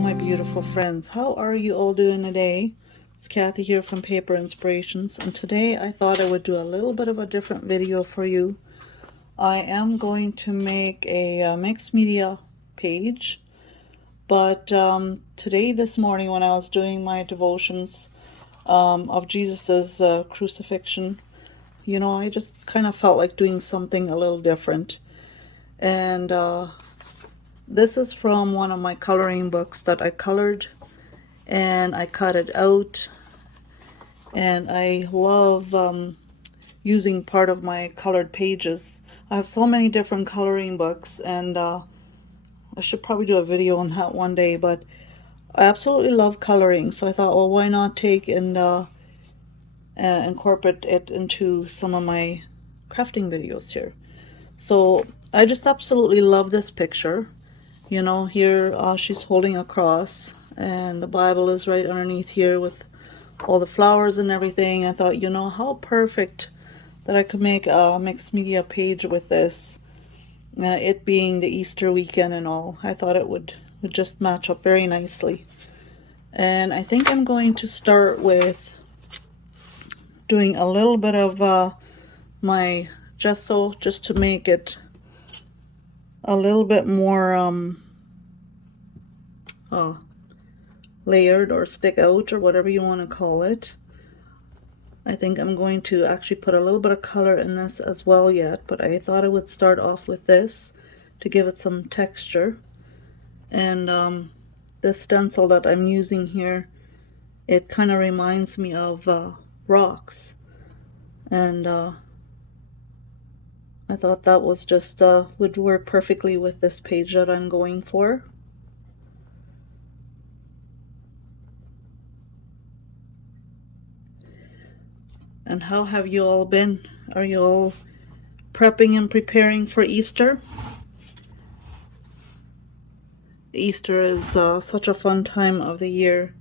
my beautiful friends. How are you all doing today? It's Kathy here from Paper Inspirations, and today I thought I would do a little bit of a different video for you. I am going to make a mixed media page, but this morning when I was doing my devotions of Jesus's crucifixion, I just kind of felt like doing something a little different. And this is from one of my coloring books that I colored, and I cut it out, and I love using part of my colored pages. I have so many different coloring books, and I should probably do a video on that one day, but I absolutely love coloring, so I thought, well, why not take and incorporate it into some of my crafting videos here. So I just absolutely love this picture. Here she's holding a cross, and the Bible is right underneath here with all the flowers and everything. I thought, how perfect that I could make a mixed media page with this. It being the Easter weekend and all, I thought it would just match up very nicely. And I think I'm going to start with doing a little bit of my gesso just to make it a little bit more layered or stick out, or whatever you want to call it. I think I'm going to actually put a little bit of color in this as well yet, but I thought I would start off with this to give it some texture. And this stencil that I'm using here, it kind of reminds me of rocks, and I thought that was just would work perfectly with this page that I'm going for. And how have you all been? Are you all prepping and preparing for Easter? Easter is such a fun time of the year,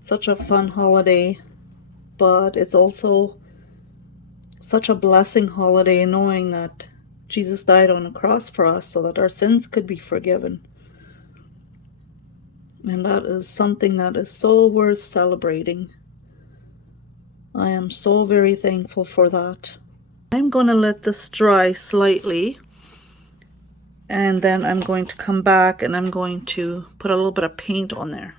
such a fun holiday, but it's also such a blessing holiday, knowing that Jesus died on a cross for us so that our sins could be forgiven. And that is something that is so worth celebrating. I am so very thankful for that. I'm going to let this dry slightly, and then I'm going to come back and I'm going to put a little bit of paint on there.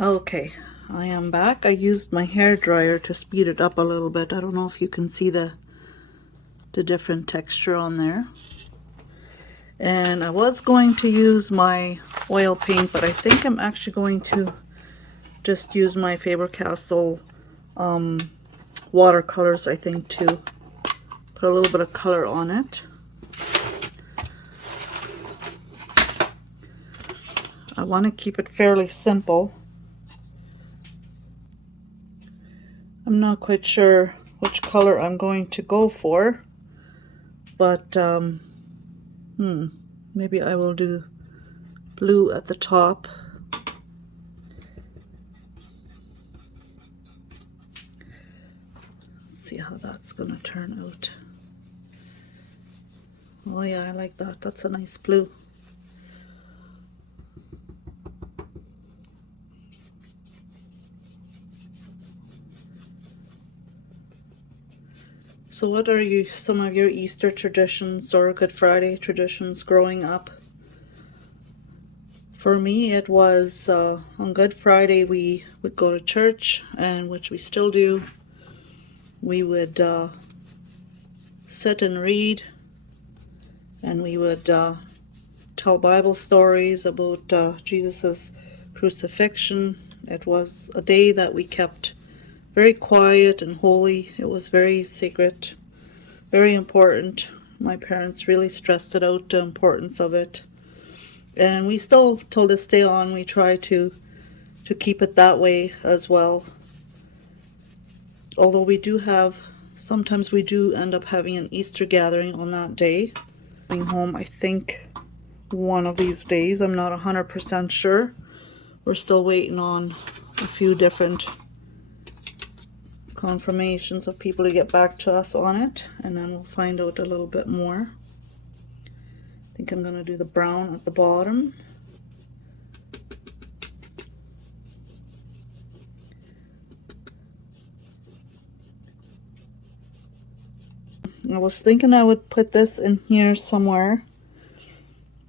Okay, I am back. I used my hair dryer to speed it up a little bit. I don't know if you can see the different texture on there. And I was going to use my oil paint, but I think I'm actually going to just use my Faber-Castell watercolors, I think, to put a little bit of color on it. I want to keep it fairly simple. I'm not quite sure which color I'm going to go for, but maybe I will do blue at the top. Let's see how that's going to turn out. Oh yeah, I like that. That's a nice blue. So what are some of your Easter traditions or Good Friday traditions growing up? For me, it was on Good Friday we would go to church, and which we still do. We would sit and read, and we would tell Bible stories about Jesus's crucifixion. It was a day that we kept very quiet and holy. It was very sacred, very important. My parents really stressed it out, the importance of it. And we still, till this day on, we try to keep it that way as well. Although sometimes we do end up having an Easter gathering on that day. Coming home, I think, one of these days. I'm not 100% sure. We're still waiting on a few different confirmations of people to get back to us on it, and then we'll find out a little bit more. I think I'm going to do the brown at the bottom. I was thinking I would put this in here somewhere,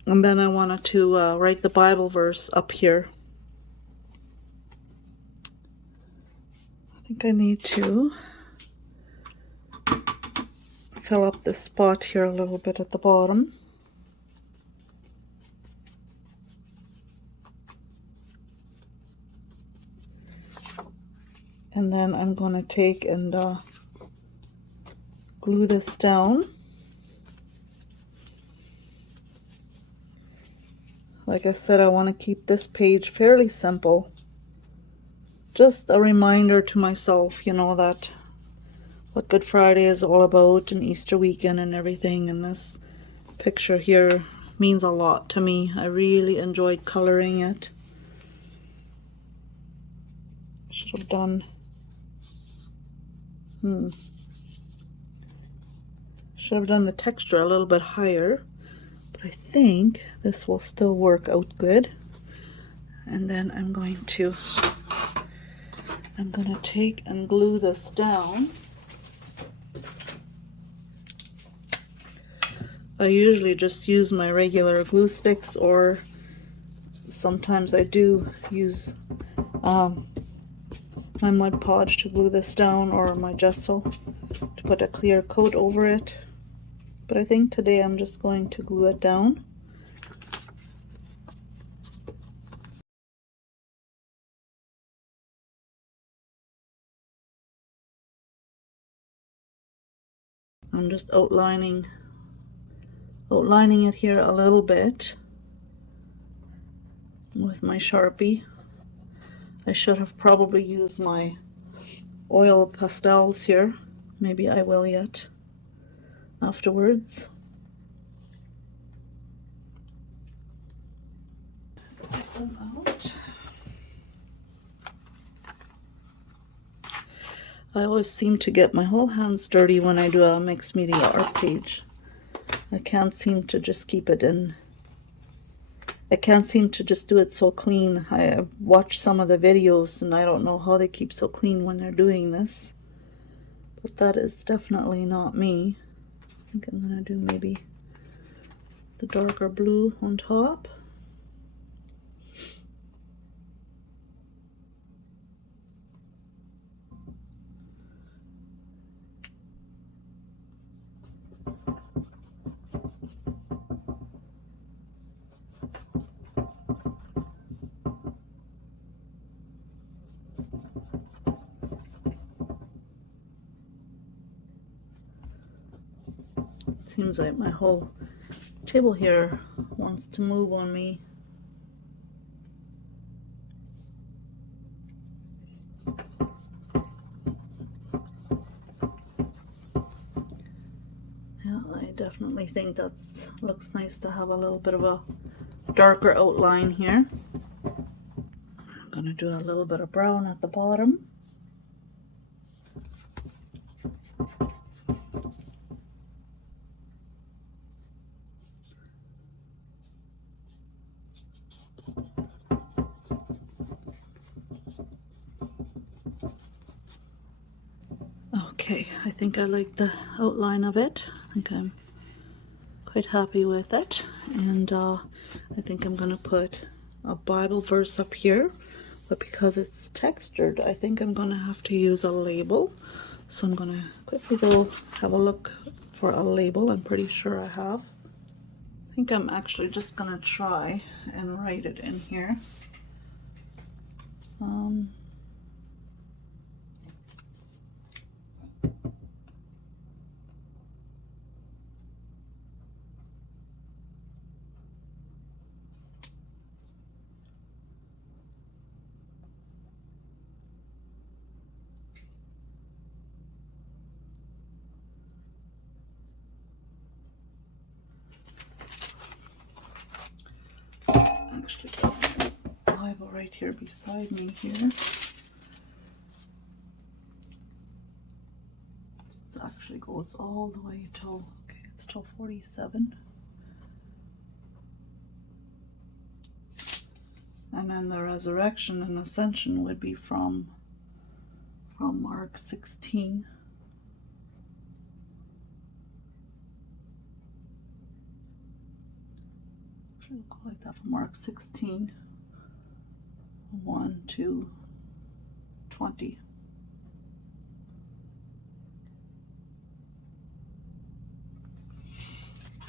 and then I wanted to write the Bible verse up here. I think I need to fill up this spot here a little bit at the bottom. And then I'm going to take and glue this down. Like I said, I want to keep this page fairly simple. Just a reminder to myself, you know, that what Good Friday is all about and Easter weekend and everything. And this picture here means a lot to me. I really enjoyed coloring it. Should have done should have done the texture a little bit higher, but I think this will still work out good. And then I'm going to take and glue this down. I usually just use my regular glue sticks, or sometimes I do use my Mod Podge to glue this down, or my gesso to put a clear coat over it. But I think today I'm just going to glue it down. I'm just outlining it here a little bit with my Sharpie. I should have probably used my oil pastels here. Maybe I will yet afterwards. Get them out. I always seem to get my whole hands dirty when I do a mixed media art page. I can't seem to just keep it in. I can't seem to just do it so clean. I've watched some of the videos and I don't know how they keep so clean when they're doing this. But that is definitely not me. I think I'm gonna do maybe the darker blue on top. Seems like my whole table here wants to move on me. Yeah, I definitely think that looks nice to have a little bit of a darker outline here. I'm gonna do a little bit of brown at the bottom. Okay, I think I like the outline of it. I think I'm quite happy with it. And I think I'm going to put a Bible verse up here. But because it's textured, I think I'm going to have to use a label. So I'm going to quickly go have a look for a label. I'm pretty sure I have. I think I'm actually just going to try and write it in here. Actually got my Bible right here beside me here. It actually goes all the way till, okay, it's till 47. And then the resurrection and ascension would be from Mark 16. Should go like that for mark 16. 1, 2, 20.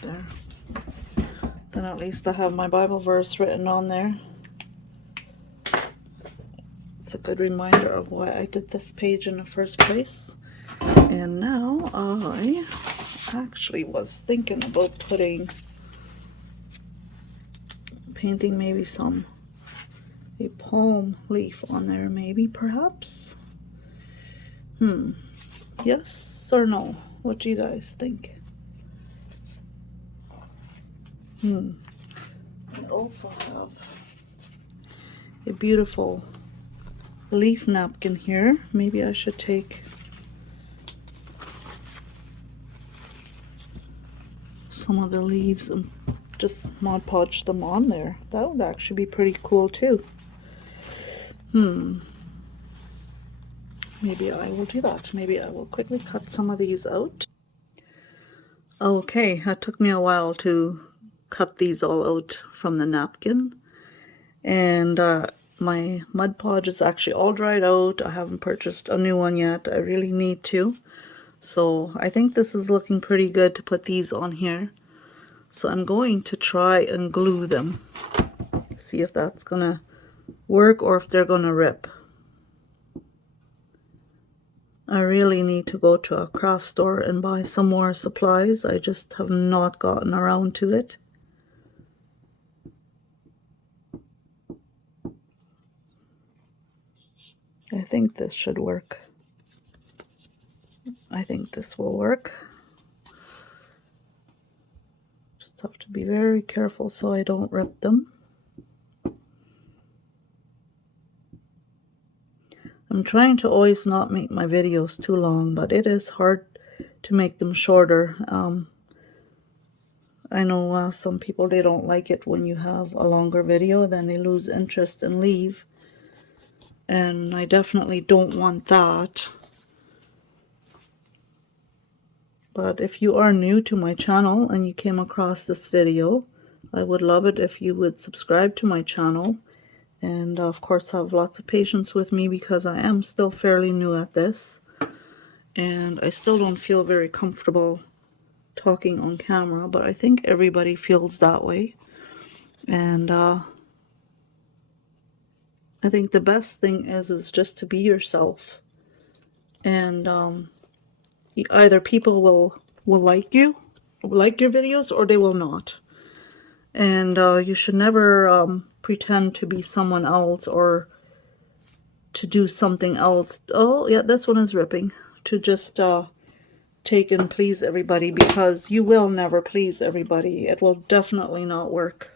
There. Then at least I have my Bible verse written on there. It's a good reminder of why I did this page in the first place. And now I actually was thinking about painting maybe a palm leaf on there, maybe, perhaps. Yes or no? What do you guys think? I also have a beautiful leaf napkin here. Maybe I should take some of the leaves and just Mod Podge them on there. That would actually be pretty cool too. Maybe I will do that. Maybe I will quickly cut some of these out. Okay, it took me a while to cut these all out from the napkin. And my Mod Podge is actually all dried out. I haven't purchased a new one yet. I really need to. So I think this is looking pretty good to put these on here. So I'm going to try and glue them. See if that's gonna work or if they're gonna rip. I really need to go to a craft store and buy some more supplies. I just have not gotten around to it. I think this should work. I think this will work. Just have to be very careful so I don't rip them. I'm trying to always not make my videos too long, but it is hard to make them shorter. I know some people, they don't like it when you have a longer video, then they lose interest and leave. And I definitely don't want that. But if you are new to my channel and you came across this video, I would love it if you would subscribe to my channel. And of course have lots of patience with me because I am still fairly new at this. And I still don't feel very comfortable talking on camera, but I think everybody feels that way. And I think the best thing is just to be yourself. And either people will like your videos or they will not. And you should never pretend to be someone else or to do something else. Oh yeah, this one is ripping. To just take and please everybody, because you will never please everybody. It will definitely not work.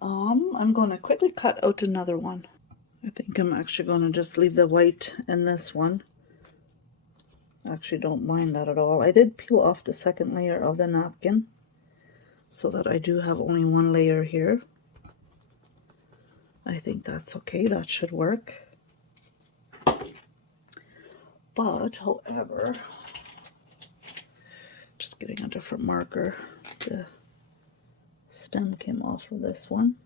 I'm going to quickly cut out another one. I think I'm actually going to just leave the white in this one. Actually don't mind that at all. I did peel off the second layer of the napkin so that I do have only one layer here. I think that's okay. That should work. But, however, just getting a different marker. The stem came off of this one.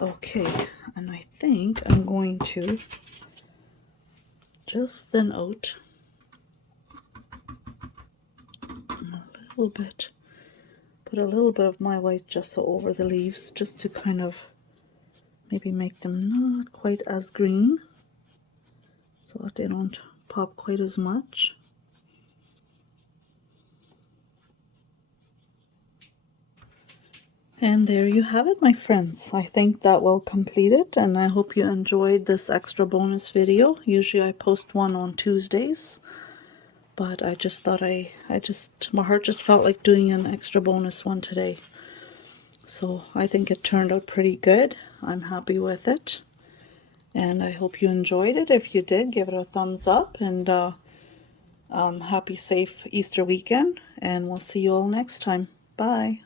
Okay, and I think I'm going to just thin out a little bit. Put a little bit of my white gesso over the leaves just to kind of maybe make them not quite as green so that they don't pop quite as much. And there you have it, my friends. I think that will complete it, and I hope you enjoyed this extra bonus video. Usually I post one on Tuesdays, but I just thought my heart just felt like doing an extra bonus one today. So I think it turned out pretty good. I'm happy with it, and I hope you enjoyed it. If you did, give it a thumbs up, and happy safe Easter weekend, and we'll see you all next time. Bye.